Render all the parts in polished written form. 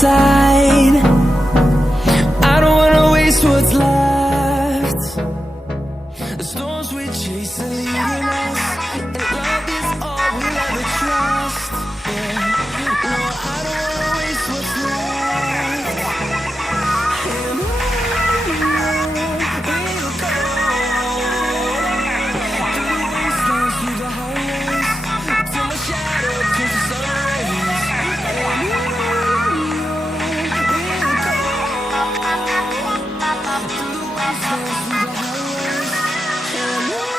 side. I don't wanna waste what's left. The storms we chase are leading us, and love is all we'll ever trust. Yeah. No, I don't wanna waste what's left. And on we'll go, through the wastelands, through the highways, till my shadow turns to sun rays. And on we'll go, through the wastelands, through the highways, and on.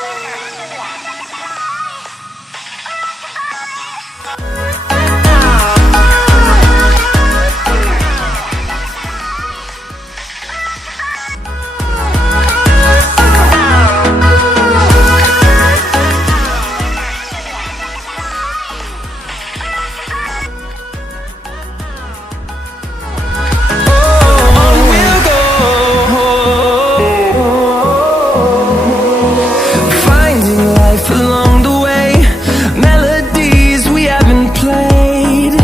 On we'll go, finding life along the way, melodies we haven't played.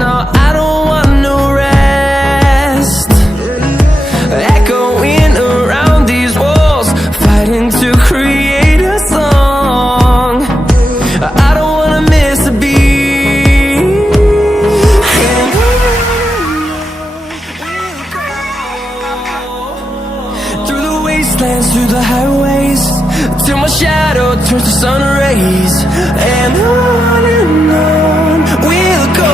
No, I don't want no rest, echoing around these walls, fighting to create a song. I don't wanna miss a beat. And through the wastelands, through the highways, till my shadow turns to sun rays. And on we'll go.